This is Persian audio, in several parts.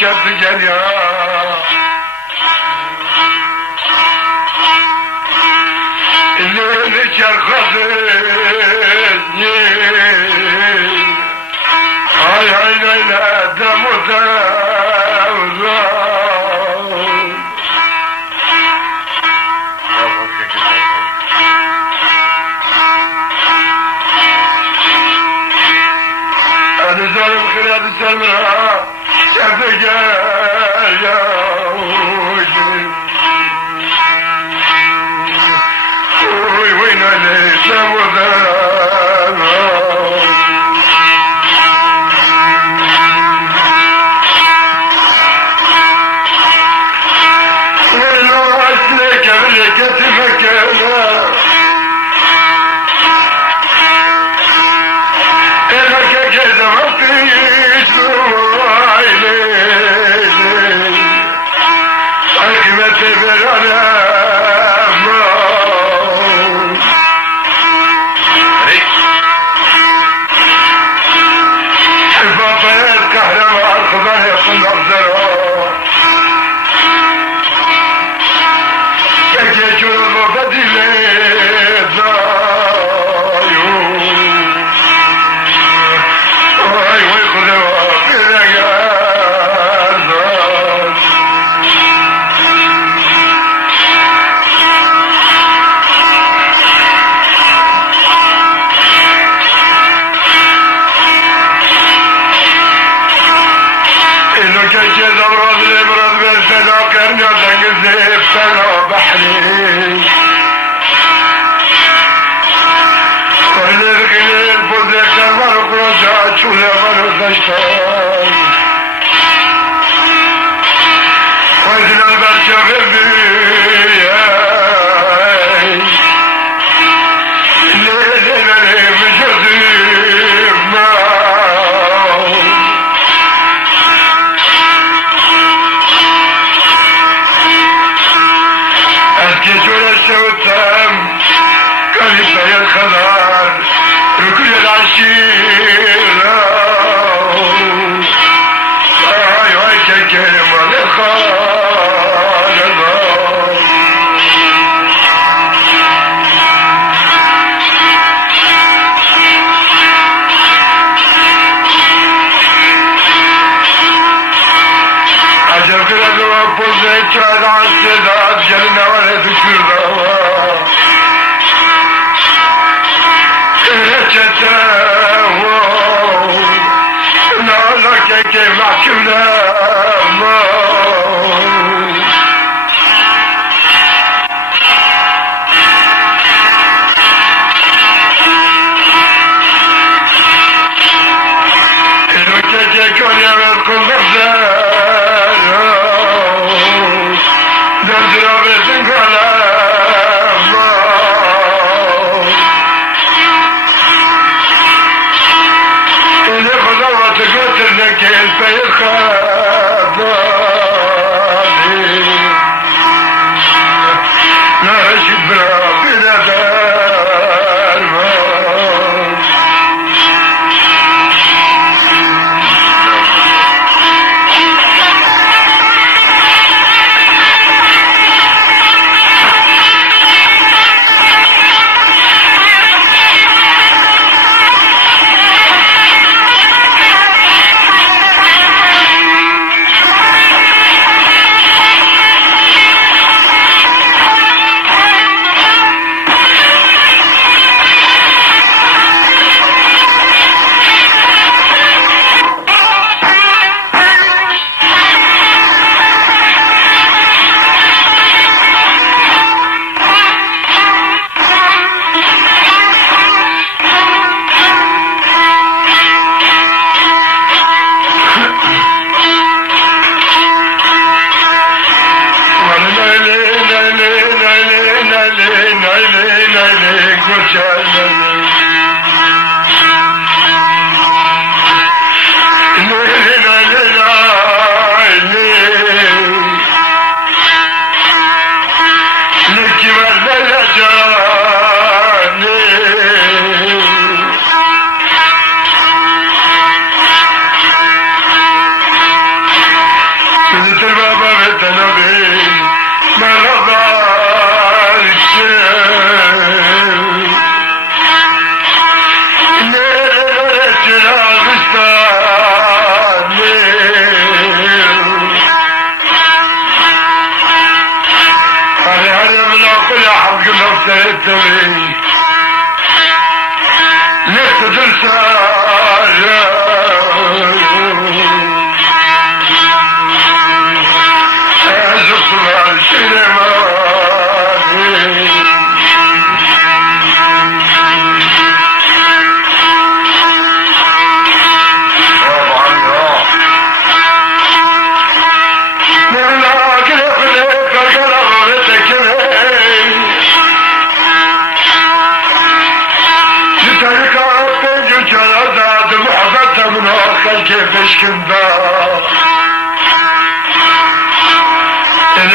Çöp geliyor, elini çarkasın, ay ay leyla demuda hadi zalim kredi sermera çöp geliyor. نایلی نایلی گوچه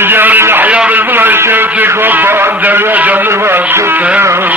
الرجال الأحياء بالبلاي سيوتك وفان دريا جل واسكتهم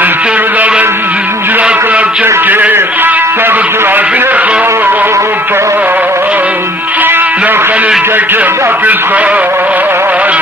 نستيب دابا زنجلا كلاب تشكي ثابت العرفين خوفان لو خليك كيف حافظ خالي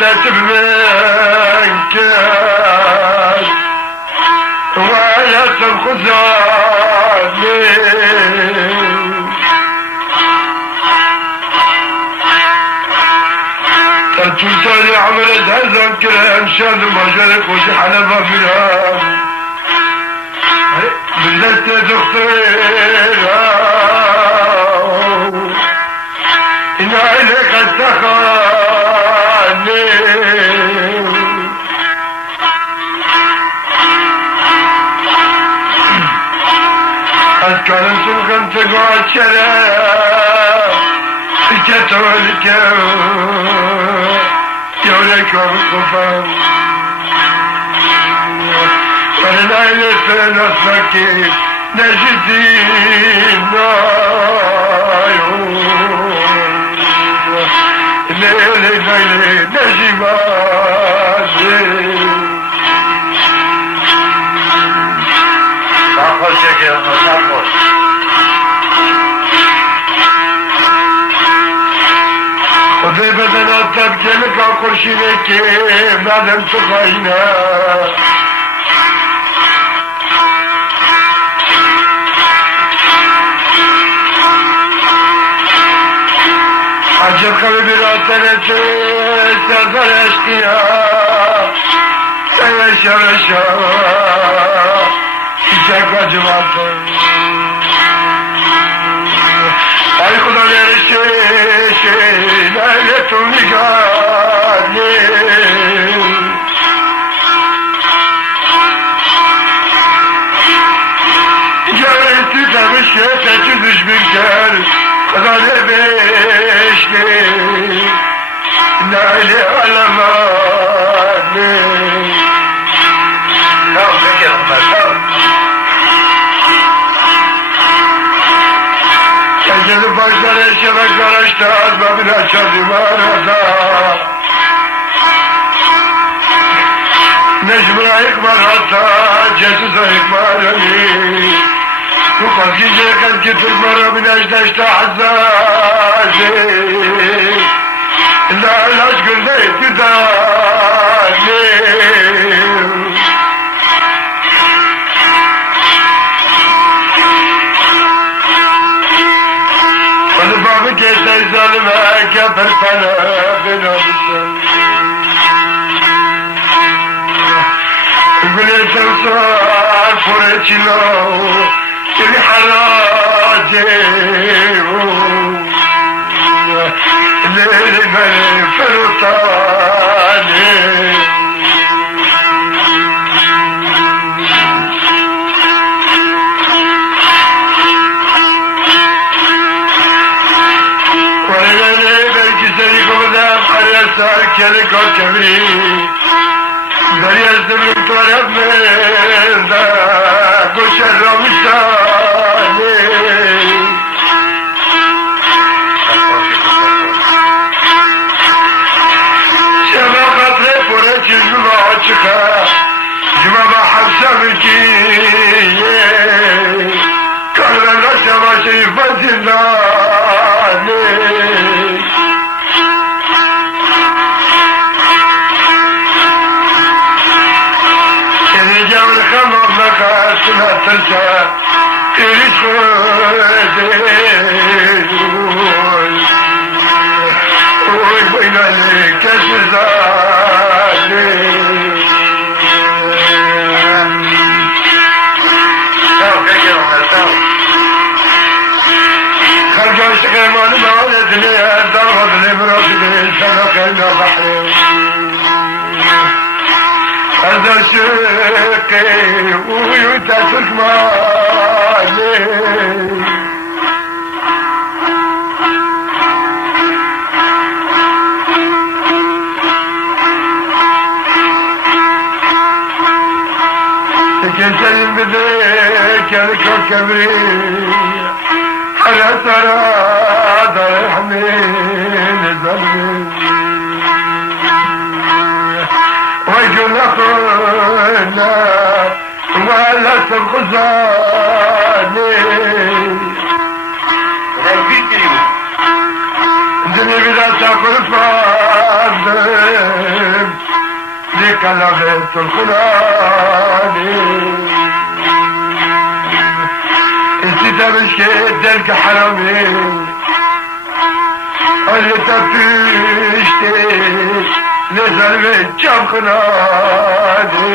ترتب منك وآيات الخزاني تلتوني عملت هذا الكلام شاد مجالك وشحن الضفيران بلدت تخطيرها إن عليك التخاني أذكرت كنت قعد شراب كتولك يولك والقفا ولنا يسن أصلك نجدين ليلي ليلي نجمازي ساخوش شكرا ساخوش خذي بدنا تبكي لك قرشينك مادم تخاينا عجب قلبي راتنت سردر اشتياق سيشا رشا چیچک و جواتن ای خدا نرشه لیلتو نگانی گرتی تمشه تچیزش بکر خدا نبشتی نالی علمانی لا فکر مطلب شبك برشتاد ما بلا شر ماردا نجم رايك مرحتا جسد رايك مارني وقال جيجي قد كتر مرة من أجدشت حزازي لا العشق اللي تداني والباب كيس ظلمة كفر فلا بنفسه قلت وصار فرج له اللي حراجي الليل بني فرطاني وليلي بيجي سريكم ذا قرية ساركلك وكبري دريا الزمن طرف من ذا قش الرمشاني شما قطر فرج الجمعة شكا جمعة حبسة بكي كان لنا شما شريف بزناني سنة ترجع إليش خدين وين عليك أشزاني خرجوا شكيمان مولدني ضرب لي مراسلي سنقينا بحري هذا شقي ويتسك مالي سكنت البديك الكوكبري على ترى دار حمين ظلمي ويقول أخونا ولا تبخزاني دني بلا تاكل فاضم ذيك لغيت الخلاني انتي تمشي دلك حرامي اللي تبتشتي نزل من جام خناني